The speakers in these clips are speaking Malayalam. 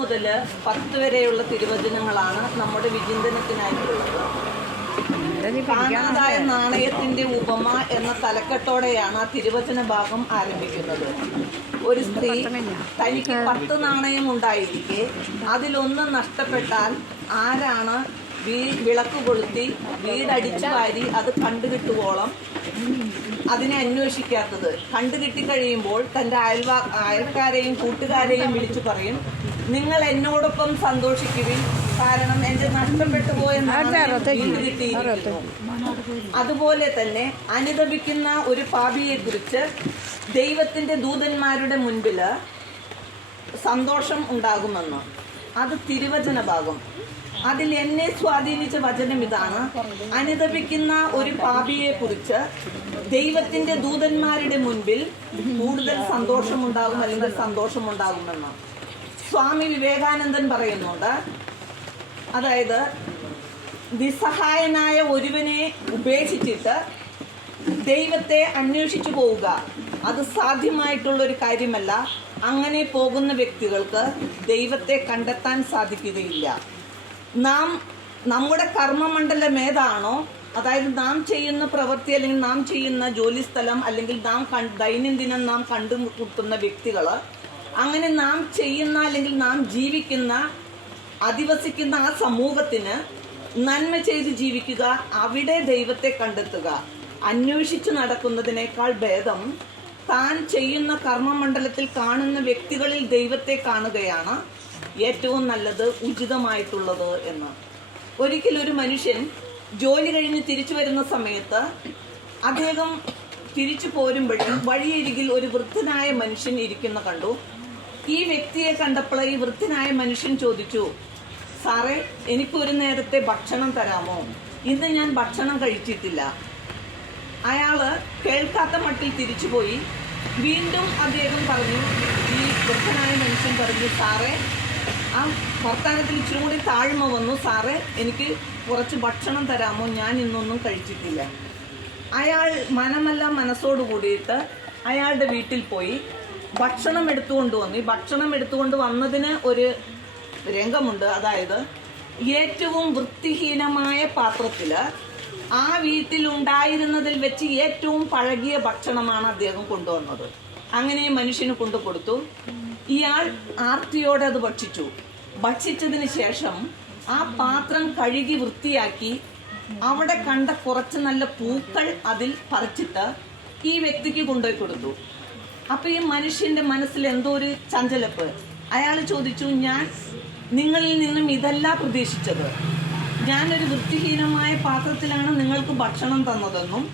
മുതൽ 10 വരെയുള്ള തിരുവചനങ്ങളാണ് നമ്മുടെ വിചിന്തനത്തിനായിട്ടുള്ളത്. കാണാതായ നാണയത്തിന്റെ ഉപമ എന്ന തലക്കെട്ടോടെയാണ് ആ തിരുവചന ഭാഗം ആരംഭിക്കുന്നത്. ഒരു സ്ത്രീ തനിക്ക് 10 നാണയം ഉണ്ടായിരിക്കെ അതിലൊന്ന് നഷ്ടപ്പെട്ടാൽ ആരാണ് വിളക്ക് കൊളുത്തി വീടടിച്ചു വാരി അത് കണ്ടുകിട്ടുവോളം അതിനെ അന്വേഷിക്കാത്തത്? കണ്ടുകിട്ടി കഴിയുമ്പോൾ തൻ്റെ അയൽക്കാരെയും കൂട്ടുകാരെയും വിളിച്ചു പറയും, നിങ്ങൾ എന്നോടൊപ്പം സന്തോഷിക്കുവിൻ, കാരണം എൻ്റെ നഷ്ടപ്പെട്ടു പോയെന്നാണ് വീണ്ടും കിട്ടിയിരിക്കുന്നു. അതുപോലെ തന്നെ അനുതപിക്കുന്ന ഒരു പാപിയെക്കുറിച്ച് ദൈവത്തിൻ്റെ ദൂതന്മാരുടെ മുൻപിൽ സന്തോഷം ഉണ്ടാകുമെന്ന്. അത് തിരുവചന ഭാഗം. അതിൽ എന്നെ സ്വാധീനിച്ച വചനം ഇതാണ്: അനുതപിക്കുന്ന ഒരു പാപിയെ കുറിച്ച് ദൈവത്തിന്റെ ദൂതന്മാരുടെ മുൻപിൽ കൂടുതൽ സന്തോഷമുണ്ടാകും, അല്ലെങ്കിൽ സന്തോഷമുണ്ടാകുമെന്ന് സ്വാമി വിവേകാനന്ദൻ പറയുന്നുണ്ട്. അതായത് നിസ്സഹായനായ ഒരുവനെ ഉപേക്ഷിച്ചിട്ട് ദൈവത്തെ അന്വേഷിച്ചു പോവുക അത് സാധ്യമായിട്ടുള്ളൊരു കാര്യമല്ല. അങ്ങനെ പോകുന്ന വ്യക്തികൾക്ക് ദൈവത്തെ കണ്ടെത്താൻ സാധിക്കുകയില്ല. നാം നമ്മുടെ കർമ്മമണ്ഡലം ഏതാണോ, അതായത് നാം ചെയ്യുന്ന പ്രവൃത്തി അല്ലെങ്കിൽ നാം ചെയ്യുന്ന ജോലിസ്ഥലം അല്ലെങ്കിൽ നാം ദൈനംദിനം നാം കണ്ടുമുട്ടുന്ന വ്യക്തികൾ, അങ്ങനെ നാം ചെയ്യുന്ന അല്ലെങ്കിൽ നാം ജീവിക്കുന്ന അധിവസിക്കുന്ന ആ സമൂഹത്തിന് നന്മ ചെയ്ത് ജീവിക്കുക, അവിടെ ദൈവത്തെ കണ്ടെത്തുക. അന്വേഷിച്ച് നടക്കുന്നതിനേക്കാൾ ഭേദം താൻ ചെയ്യുന്ന കർമ്മമണ്ഡലത്തിൽ കാണുന്ന വ്യക്തികളിൽ ദൈവത്തെ കാണുകയാണ് ഏറ്റവും നല്ലത്, ഉചിതമായിട്ടുള്ളത് എന്ന്. ഒരിക്കലൊരു മനുഷ്യൻ ജോലി കഴിഞ്ഞ് തിരിച്ചു വരുന്ന സമയത്ത് അദ്ദേഹം തിരിച്ചു പോരുമ്പോഴും വഴിയരികിൽ ഒരു വൃദ്ധനായ മനുഷ്യൻ ഇരിക്കുന്ന കണ്ടു. ഈ വ്യക്തിയെ കണ്ടപ്പോൾ ഈ വൃദ്ധനായ മനുഷ്യൻ ചോദിച്ചു, സാറേ, എനിക്കൊരു നേരത്തെ ഭക്ഷണം തരാമോ? ഇന്ന് ഞാൻ ഭക്ഷണം കഴിച്ചിട്ടില്ല. അയാള് കേൾക്കാത്ത മട്ടിൽ തിരിച്ചുപോയി. വീണ്ടും അദ്ദേഹം പറഞ്ഞു, ഈ വൃദ്ധനായ മനുഷ്യൻ പറഞ്ഞു, സാറേ, ആ വർത്തമാനത്തിൽ ഇച്ചിരി കൂടി താഴ്മ വന്നു, സാറേ, എനിക്ക് കുറച്ച് ഭക്ഷണം തരാമോ? ഞാൻ ഇന്നൊന്നും കഴിച്ചിട്ടില്ല. അയാൾ മനമല്ല മനസ്സോട് കൂടിയിട്ട് അയാളുടെ വീട്ടിൽ പോയി ഭക്ഷണം എടുത്തുകൊണ്ട് വന്നു. ഈ ഭക്ഷണം എടുത്തുകൊണ്ട് വന്നതിന് ഒരു രംഗമുണ്ട്. അതായത് ഏറ്റവും വൃത്തിഹീനമായ പാത്രത്തിൽ ആ വീട്ടിലുണ്ടായിരുന്നതിൽ വെച്ച് ഏറ്റവും പഴകിയ ഭക്ഷണമാണ് അദ്ദേഹം കൊണ്ടുവന്നത്. അങ്ങനെ മനുഷ്യന് കൊണ്ടു കൊടുത്തു. ഇയാൾ ആർത്തിയോടെ അത് ഭക്ഷിച്ചു. ഭക്ഷിച്ചതിന് ശേഷം ആ പാത്രം കഴുകി വൃത്തിയാക്കി അവിടെ കണ്ട കുറച്ച് നല്ല പൂക്കൾ അതിൽ പറിച്ചിട്ട് ഈ വ്യക്തിക്ക് കൊണ്ടുപോയി കൊടുത്തു. അപ്പൊ ഈ മനുഷ്യന്റെ മനസ്സിൽ എന്തോ ഒരു ചഞ്ചലപ്പ്. അയാൾ ചോദിച്ചു, ഞാൻ നിങ്ങളിൽ നിന്നും ഇതല്ല പ്രതീക്ഷിച്ചത്. ഞാനൊരു വൃത്തിഹീനമായ പാത്രത്തിലാണ് നിങ്ങൾക്ക് ഭക്ഷണം തന്നതെന്നും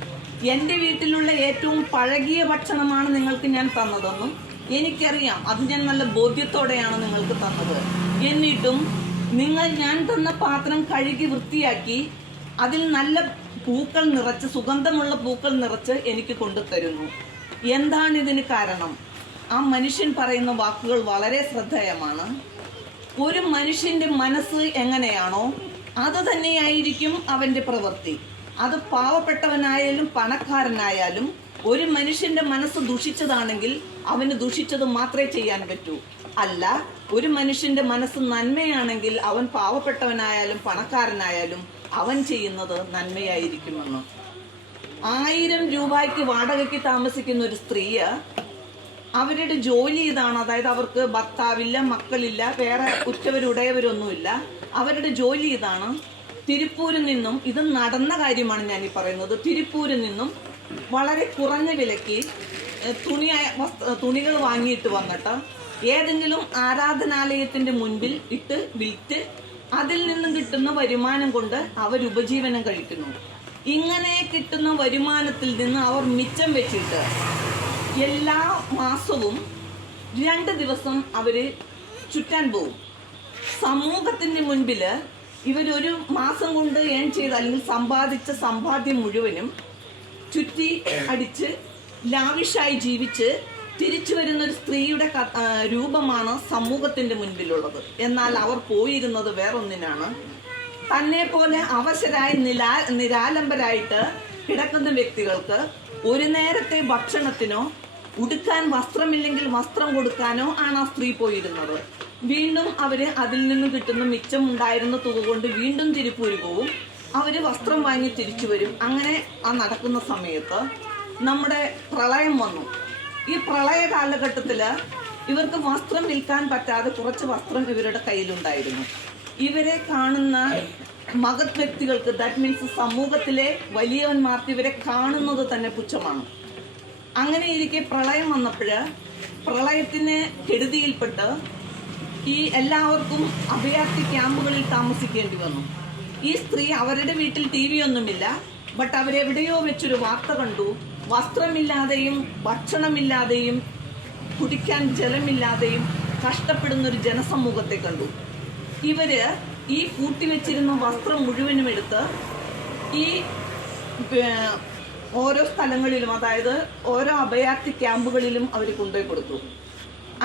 എൻ്റെ വീട്ടിലുള്ള ഏറ്റവും പഴകിയ ഭക്ഷണമാണ് നിങ്ങൾക്ക് ഞാൻ തന്നതെന്നും എനിക്കറിയാം. അത് ഞാൻ നല്ല ബോധ്യത്തോടെയാണ് നിങ്ങൾക്ക് തന്നത്. എന്നിട്ടും നിങ്ങൾ ഞാൻ തന്ന പാത്രം കഴുകി വൃത്തിയാക്കി അതിൽ നല്ല പൂക്കൾ നിറച്ച്, സുഗന്ധമുള്ള പൂക്കൾ നിറച്ച് എനിക്ക് കൊണ്ടുതരുന്നു. എന്താണ് ഇതിന് കാരണം? ആ മനുഷ്യൻ പറയുന്ന വാക്കുകൾ വളരെ ശ്രദ്ധേയമാണ്. ഒരു മനുഷ്യന്റെ മനസ്സ് എങ്ങനെയാണോ അത് തന്നെയായിരിക്കും അവന്റെ പ്രവൃത്തി. അത് പാവപ്പെട്ടവനായാലും പണക്കാരനായാലും ഒരു മനുഷ്യന്റെ മനസ്സ് ദുഷിച്ചതാണെങ്കിൽ അവന് ദുഷിച്ചത് മാത്രമേ ചെയ്യാൻ പറ്റൂ. അല്ല, ഒരു മനുഷ്യന്റെ മനസ്സ് നന്മയാണെങ്കിൽ അവൻ പാവപ്പെട്ടവനായാലും പണക്കാരനായാലും അവൻ ചെയ്യുന്നത് നന്മയായിരിക്കുമെന്ന്. 1000 രൂപയ്ക്ക് വാടകയ്ക്ക് താമസിക്കുന്ന ഒരു സ്ത്രീ, അവരുടെ ജോലി ഇതാണ്. അതായത് അവർക്ക് ഭർത്താവില്ല, മക്കളില്ല, വേറെ ഉറ്റവരുടയവരൊന്നുമില്ല. അവരുടെ ജോലി ഇതാണ്. തിരുപ്പൂരിൽ നിന്നും, ഇത് നടന്ന കാര്യമാണ് ഞാൻ ഈ പറയുന്നത്, തിരുപ്പൂരിൽ നിന്നും വളരെ കുറഞ്ഞ വിലയ്ക്ക് തുണികൾ വാങ്ങിയിട്ട് വന്നിട്ട് ഏതെങ്കിലും ആരാധനാലയത്തിന്റെ മുൻപിൽ ഇട്ട് വിറ്റ് അതിൽ നിന്നും കിട്ടുന്ന വരുമാനം കൊണ്ട് അവർ ഉപജീവനം കഴിക്കുന്നു. ഇങ്ങനെ കിട്ടുന്ന വരുമാനത്തിൽ നിന്ന് അവർ മിച്ചം വെച്ചിട്ട് എല്ലാ മാസവും 2 ദിവസം അവര് ചുറ്റാൻ പോകും. സമൂഹത്തിന്റെ മുൻപിൽ ഇവരൊരു മാസം കൊണ്ട് ഏൺ ചെയ്ത അല്ലെങ്കിൽ സമ്പാദിച്ച സമ്പാദ്യം മുഴുവനും ചുറ്റി അടിച്ച് ലാവിഷായി ജീവിച്ച് തിരിച്ചു വരുന്ന ഒരു സ്ത്രീയുടെ രൂപമാണ് സമൂഹത്തിന്റെ മുൻപിലുള്ളത്. എന്നാൽ അവർ പോയിരുന്നത് വേറൊന്നിനാണ്. തന്നെ പോലെ അവശരായി നിരാലംബരായിട്ട് കിടക്കുന്ന വ്യക്തികൾക്ക് ഒരു നേരത്തെ ഭക്ഷണത്തിനോ ഉടുക്കാൻ വസ്ത്രമില്ലെങ്കിൽ വസ്ത്രം കൊടുക്കാനോ ആണ് ആ സ്ത്രീ പോയിരുന്നത്. വീണ്ടും അവർ അതിൽ നിന്ന് കിട്ടുന്ന മിച്ചമുണ്ടായിരുന്ന തുക കൊണ്ട് വീണ്ടും തിരുപ്പൂര് പോവും. അവർ വസ്ത്രം വാങ്ങി തിരിച്ചു വരും. അങ്ങനെ ആ നടക്കുന്ന സമയത്ത് നമ്മുടെ പ്രളയം വന്നു. ഈ പ്രളയ കാലഘട്ടത്തിൽ ഇവർക്ക് വസ്ത്രം വിൽക്കാൻ പറ്റാതെ കുറച്ച് വസ്ത്രം ഇവരുടെ കയ്യിലുണ്ടായിരുന്നു. ഇവരെ കാണുന്ന മഹത് വ്യക്തികൾക്ക്, ദാറ്റ് മീൻസ് സമൂഹത്തിലെ വലിയവന്മാർക്ക് ഇവരെ കാണുന്നത് തന്നെ പുച്ഛമാണ്. അങ്ങനെ ഇരിക്കെ പ്രളയം വന്നപ്പോൾ പ്രളയത്തിന് കെടുതിയിൽപ്പെട്ട് ഈ എല്ലാവർക്കും അഭയാർത്ഥി ക്യാമ്പുകളിൽ താമസിക്കേണ്ടി വന്നു. ഈ സ്ത്രീ അവരുടെ വീട്ടിൽ TV ഒന്നുമില്ല, ബട്ട് അവരെവിടെയോ വെച്ചൊരു വാർത്ത കണ്ടു. വസ്ത്രമില്ലാതെയും ഭക്ഷണമില്ലാതെയും കുടിക്കാൻ ജലമില്ലാതെയും കഷ്ടപ്പെടുന്നൊരു ജനസമൂഹത്തെ കണ്ടു. ഇവര് ഈ കൂട്ടിവെച്ചിരുന്ന വസ്ത്രം മുഴുവനും എടുത്ത് ഈ ഓരോ സ്ഥലങ്ങളിലും, അതായത് ഓരോ അഭയാർത്ഥി ക്യാമ്പുകളിലും അവർ കൊണ്ടുപോയി കൊടുത്തു.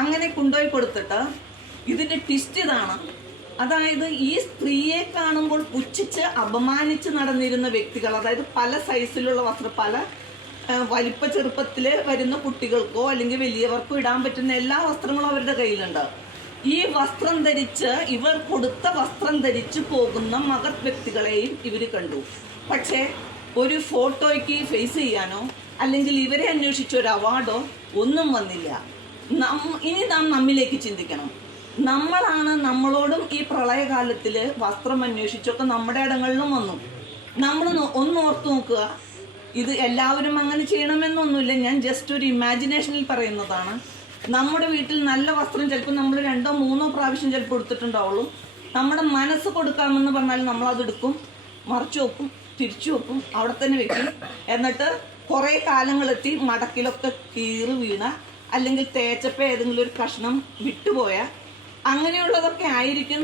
അങ്ങനെ കൊണ്ടുപോയി കൊടുത്തിട്ട് ഇതിന്റെ ട്വിസ്റ്റ് ഇതാണ്. അതായത് ഈ സ്ത്രീയെ കാണുമ്പോൾ പുച്ഛിച്ച് അപമാനിച്ച് നടന്നിരുന്ന വ്യക്തികൾ, അതായത് പല സൈസിലുള്ള വസ്ത്രം, പല വലിപ്പ ചെറുപ്പത്തിൽ വരുന്ന കുട്ടികൾക്കോ അല്ലെങ്കിൽ വലിയവർക്കോ ഇടാൻ പറ്റുന്ന എല്ലാ വസ്ത്രങ്ങളും അവരുടെ കയ്യിലുണ്ട്. ഈ വസ്ത്രം ധരിച്ച്, ഇവർ കൊടുത്ത വസ്ത്രം ധരിച്ചു പോകുന്ന മഹത് വ്യക്തികളെയും ഇവർ കണ്ടു. പക്ഷേ ഒരു ഫോട്ടോയ്ക്ക് ഫേസ് ചെയ്യാനോ അല്ലെങ്കിൽ ഇവരെ അന്വേഷിച്ച ഒരു അവാർഡോ ഒന്നും വന്നില്ല. ഇനി നാം നമ്മിലേക്ക് ചിന്തിക്കണം. നമ്മളാണ് നമ്മളോടും ഈ പ്രളയകാലത്തിൽ വസ്ത്രം അന്വേഷിച്ചൊക്കെ നമ്മുടെ ഇടങ്ങളിലും വന്നു. നമ്മൾ ഒന്ന് ഓർത്തു നോക്കുക. ഇത് എല്ലാവരും അങ്ങനെ ചെയ്യണമെന്നൊന്നുമില്ല, ഞാൻ ജസ്റ്റ് ഒരു ഇമാജിനേഷനിൽ പറയുന്നതാണ്. നമ്മുടെ വീട്ടിൽ നല്ല വസ്ത്രം ചിലപ്പോൾ നമ്മൾ 2 or 3 പ്രാവശ്യം ചിലപ്പോൾ എടുത്തിട്ടുണ്ടാവുള്ളൂ. നമ്മുടെ മനസ്സ് കൊടുക്കാമെന്ന് പറഞ്ഞാൽ നമ്മളതെടുക്കും, മറിച്ചു വെക്കും, തിരിച്ചു വെക്കും, അവിടെ തന്നെ വെക്കും. എന്നിട്ട് കുറേ കാലങ്ങളെത്തി മടക്കിലൊക്കെ കീറി വീണ അല്ലെങ്കിൽ തേച്ചപ്പോൾ ഏതെങ്കിലും ഒരു കഷ്ണം വിട്ടുപോയ അങ്ങനെയുള്ളതൊക്കെ ആയിരിക്കും.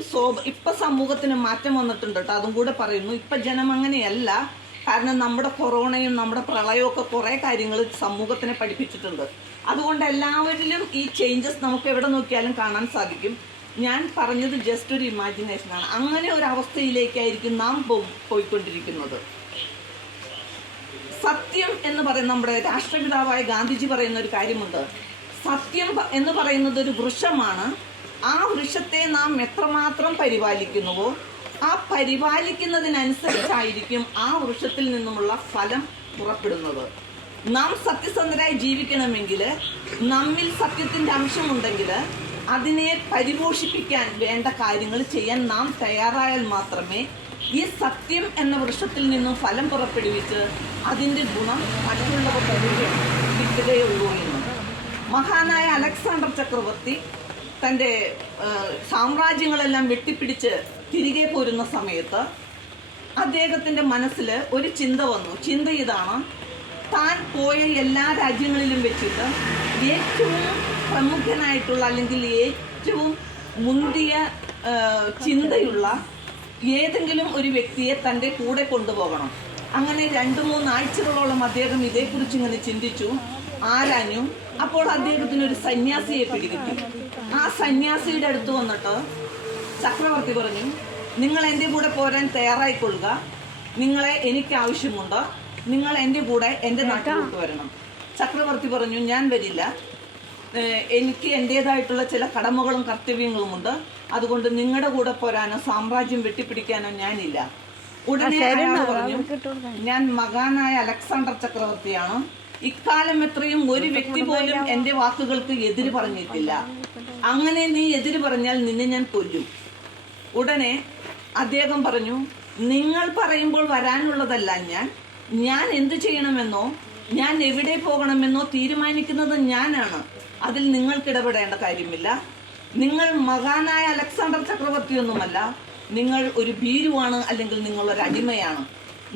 ഇപ്പം സമൂഹത്തിന് മാറ്റം വന്നിട്ടുണ്ട് കേട്ടോ, അതും കൂടെ പറയുന്നു. ഇപ്പം ജനം അങ്ങനെയല്ല. കാരണം നമ്മുടെ കൊറോണയും നമ്മുടെ പ്രളയവും ഒക്കെ കുറേ കാര്യങ്ങൾ സമൂഹത്തിനെ പഠിപ്പിച്ചിട്ടുണ്ട്. അതുകൊണ്ട് എല്ലാവരിലും ഈ ചേഞ്ചസ് നമുക്ക് എവിടെ നോക്കിയാലും കാണാൻ സാധിക്കും. ഞാൻ പറഞ്ഞത് ജസ്റ്റ് ഒരു ഇമാജിനേഷനാണ്. അങ്ങനെ ഒരു അവസ്ഥയിലേക്കായിരിക്കും നാം പോയിക്കൊണ്ടിരിക്കുന്നത്. സത്യം എന്ന് പറയുന്ന നമ്മുടെ രാഷ്ട്രപിതാവായ ഗാന്ധിജി പറയുന്ന ഒരു കാര്യമുണ്ട്. സത്യം എന്ന് പറയുന്നത് ഒരു വൃക്ഷമാണ്. ആ വൃക്ഷത്തെ നാം എത്രമാത്രം പരിപാലിക്കുന്നുവോ ആ പരിപാലിക്കുന്നതിനനുസരിച്ചായിരിക്കും ആ വൃക്ഷത്തിൽ നിന്നുമുള്ള ഫലം പുറപ്പെടുന്നത്. നാം സത്യസന്ധരായി ജീവിക്കണമെങ്കിൽ, നമ്മിൽ സത്യത്തിൻ്റെ അംശമുണ്ടെങ്കിൽ അതിനെ പരിപോഷിപ്പിക്കാൻ വേണ്ട കാര്യങ്ങൾ ചെയ്യാൻ നാം തയ്യാറായാൽ മാത്രമേ ഈ സത്യം എന്ന വൃക്ഷത്തിൽ നിന്നും ഫലം പുറപ്പെടുവിച്ച് അതിൻ്റെ ഗുണം മറ്റുള്ളവർ കിട്ടുകയുള്ളൂ എന്ന്. മഹാനായ അലക്സാണ്ടർ ചക്രവർത്തി തൻ്റെ സാമ്രാജ്യങ്ങളെല്ലാം വെട്ടിപ്പിടിച്ച് തിരികെ പോരുന്ന സമയത്ത് അദ്ദേഹത്തിൻ്റെ മനസ്സിൽ ഒരു ചിന്ത വന്നു. ചിന്ത ഇതാണ്: താൻ പോയ എല്ലാ രാജ്യങ്ങളിലും വെച്ചിട്ട് ഏറ്റവും പ്രമുഖനായിട്ടുള്ള അല്ലെങ്കിൽ ഏറ്റവും മുന്തിയ ചിന്തയുള്ള ഏതെങ്കിലും ഒരു വ്യക്തിയെ തൻ്റെ കൂടെ കൊണ്ടുപോകണം. അങ്ങനെ 2-3 ആഴ്ചകളോളം അദ്ദേഹം ഇതേക്കുറിച്ച് ഇങ്ങനെ ചിന്തിച്ചു, ആരാഞ്ഞു. അപ്പോൾ അദ്ദേഹത്തിന് ഒരു സന്യാസിയെ പിടികിട്ടി. ആ സന്യാസിയുടെ അടുത്ത് വന്നിട്ട് ചക്രവർത്തി പറഞ്ഞു, നിങ്ങൾ എൻ്റെ കൂടെ പോരാൻ തയ്യാറായിക്കൊള്ളുക, നിങ്ങളെ എനിക്ക് ആവശ്യമുണ്ട്, നിങ്ങൾ എൻ്റെ കൂടെ എൻ്റെ നാട്ടിലോട്ട് വരണം. ചക്രവർത്തി പറഞ്ഞു, ഞാൻ വരില്ല, എനിക്ക് എൻ്റേതായിട്ടുള്ള ചില കടമകളും കർത്തവ്യങ്ങളുമുണ്ട്, അതുകൊണ്ട് നിങ്ങളുടെ കൂടെ പോരാനോ സാമ്രാജ്യം വെട്ടിപ്പിടിക്കാനോ ഞാനില്ല. ഉടനെ അയാൾ പറഞ്ഞു, ഞാൻ മഹാനായ അലക്സാണ്ടർ ചക്രവർത്തിയാണ്, ഇക്കാലം എത്രയും ഒരു വ്യക്തി പോലും എൻ്റെ വാക്കുകൾക്ക് എതിര് പറഞ്ഞിട്ടില്ല, അങ്ങനെ നീ എതിര് പറഞ്ഞാൽ നിന്നെ ഞാൻ കൊല്ലും. ഉടനെ അദ്ദേഹം പറഞ്ഞു, നിങ്ങൾ പറയുമ്പോൾ വരാനുള്ളതല്ല ഞാൻ എന്ത് ചെയ്യണമെന്നോ ഞാൻ എവിടെ പോകണമെന്നോ തീരുമാനിക്കുന്നത് ഞാനാണ്, അതിൽ നിങ്ങൾക്കിടപെടേണ്ട കാര്യമില്ല. നിങ്ങൾ മഹാനായ അലക്സാണ്ടർ ചക്രവർത്തിയൊന്നുമല്ല, നിങ്ങൾ ഒരു ഭീരുവാണ്, അല്ലെങ്കിൽ നിങ്ങളൊരു അടിമയാണ്.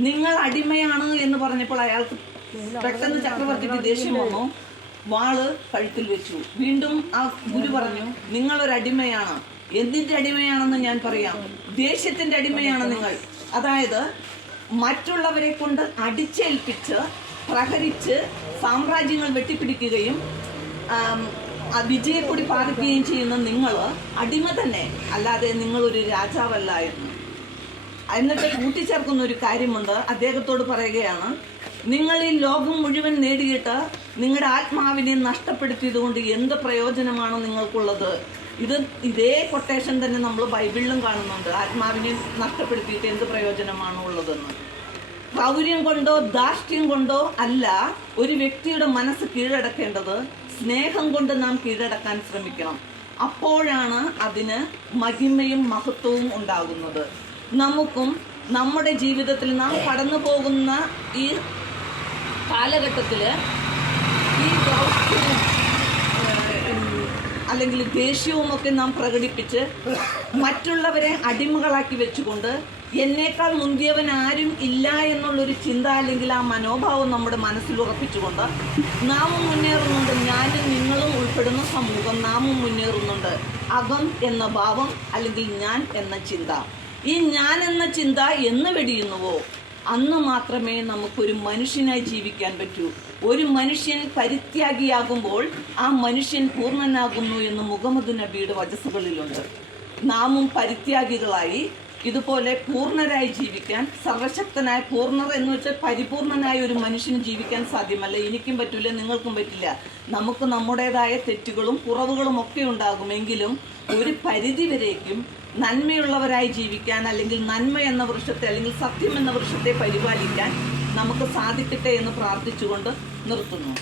നിങ്ങൾ അടിമയാണ് എന്ന് പറഞ്ഞപ്പോൾ അയാൾക്ക് പെട്ടെന്ന് ചക്രവർത്തിക്ക് ദേഷ്യം വന്നു, വാള് കഴുത്തിൽ വെച്ചു. വീണ്ടും ആ ഗുരു പറഞ്ഞു, നിങ്ങളൊരു അടിമയാണ്. എന്തിൻ്റെ അടിമയാണെന്ന് ഞാൻ പറയാം, ദേഷ്യത്തിൻ്റെ അടിമയാണ് നിങ്ങൾ. അതായത് മറ്റുള്ളവരെ കൊണ്ട് അടിച്ചേൽപ്പിച്ച് പ്രഹരിച്ച് സാമ്രാജ്യങ്ങൾ വെട്ടിപ്പിടിക്കുകയും വിജയക്കൊടി പാറിക്കുകയും ചെയ്യുന്ന നിങ്ങൾ അടിമ തന്നെ, അല്ലാതെ നിങ്ങളൊരു രാജാവല്ല എന്ന്. എന്നിട്ട് കൂട്ടിച്ചേർക്കുന്ന ഒരു കാര്യമുണ്ട്. അദ്ദേഹത്തോട് പറയുകയാണ്, നിങ്ങൾ ഈ ലോകം മുഴുവൻ നേടിയിട്ട് നിങ്ങളുടെ ആത്മാവിനെ നഷ്ടപ്പെടുത്തിയത് കൊണ്ട് എന്ത് പ്രയോജനമാണ് നിങ്ങൾക്കുള്ളത് ഇതേ കൊട്ടേഷൻ തന്നെ നമ്മൾ ബൈബിളിലും കാണുന്നുണ്ട്. ആത്മാവിനെ നഷ്ടപ്പെടുത്തിയിട്ട് എന്ത് പ്രയോജനമാണ് ഉള്ളതെന്ന്. ക്രൗര്യം കൊണ്ടോ ധാർഷ്ട്യം കൊണ്ടോ അല്ല ഒരു വ്യക്തിയുടെ മനസ്സ് കീഴടക്കേണ്ടത്, സ്നേഹം കൊണ്ട് നാം കീഴടക്കാൻ ശ്രമിക്കണം. അപ്പോഴാണ് അതിന് മഹിമയും മഹത്വവും ഉണ്ടാകുന്നത്. നമുക്കും നമ്മുടെ ജീവിതത്തിൽ നാം കടന്നു പോകുന്ന ഈ കാലഘട്ടത്തിൽ ഈ ദൗത്യവും അല്ലെങ്കിൽ ദേഷ്യവുമൊക്കെ നാം പ്രകടിപ്പിച്ച് മറ്റുള്ളവരെ അടിമകളാക്കി വെച്ചുകൊണ്ട് എന്നേക്കാൾ മുന്തിയവൻ ആരും ഇല്ല എന്നുള്ളൊരു ചിന്ത അല്ലെങ്കിൽ ആ മനോഭാവം നമ്മുടെ മനസ്സിൽ ഉറപ്പിച്ചുകൊണ്ട് നാമും മുന്നേറുന്നുണ്ട്. ഞാനും നിങ്ങളും ഉൾപ്പെടുന്ന സമൂഹം നാമും മുന്നേറുന്നുണ്ട്. അകം എന്ന ഭാവം അല്ലെങ്കിൽ ഞാൻ എന്ന ചിന്ത, ഈ ഞാൻ എന്ന ചിന്ത എന്ന് വെടിയുന്നുവോ അന്ന് മാത്രമേ നമുക്കൊരു മനുഷ്യനായി ജീവിക്കാൻ പറ്റൂ. ഒരു മനുഷ്യൻ പരിത്യാഗിയാകുമ്പോൾ ആ മനുഷ്യൻ പൂർണ്ണനാകുന്നു എന്ന് മുഹമ്മദ് നബിയുടെ വചസ്സുകളിലുണ്ട്. നാമും പരിത്യാഗികളായി ഇതുപോലെ പൂർണ്ണരായി ജീവിക്കാൻ, സർവശക്തനായ പൂർണ്ണർ എന്ന് വെച്ചാൽ പരിപൂർണനായ ഒരു മനുഷ്യന് ജീവിക്കാൻ സാധ്യമല്ല. എനിക്കും പറ്റില്ല, നിങ്ങൾക്കും പറ്റില്ല. നമുക്ക് നമ്മുടേതായ തെറ്റുകളും കുറവുകളും ഒക്കെ ഉണ്ടാകുമെങ്കിലും ഒരു പരിധിവരേക്കും നന്മയുള്ളവരായി ജീവിക്കാൻ, അല്ലെങ്കിൽ നന്മ എന്ന വൃക്ഷത്തെ അല്ലെങ്കിൽ സത്യം എന്ന വൃക്ഷത്തെ പരിപാലിക്കാൻ നമുക്ക് സാധിക്കട്ടെ എന്ന് പ്രാർത്ഥിച്ചുകൊണ്ട് നിർത്തുന്നു.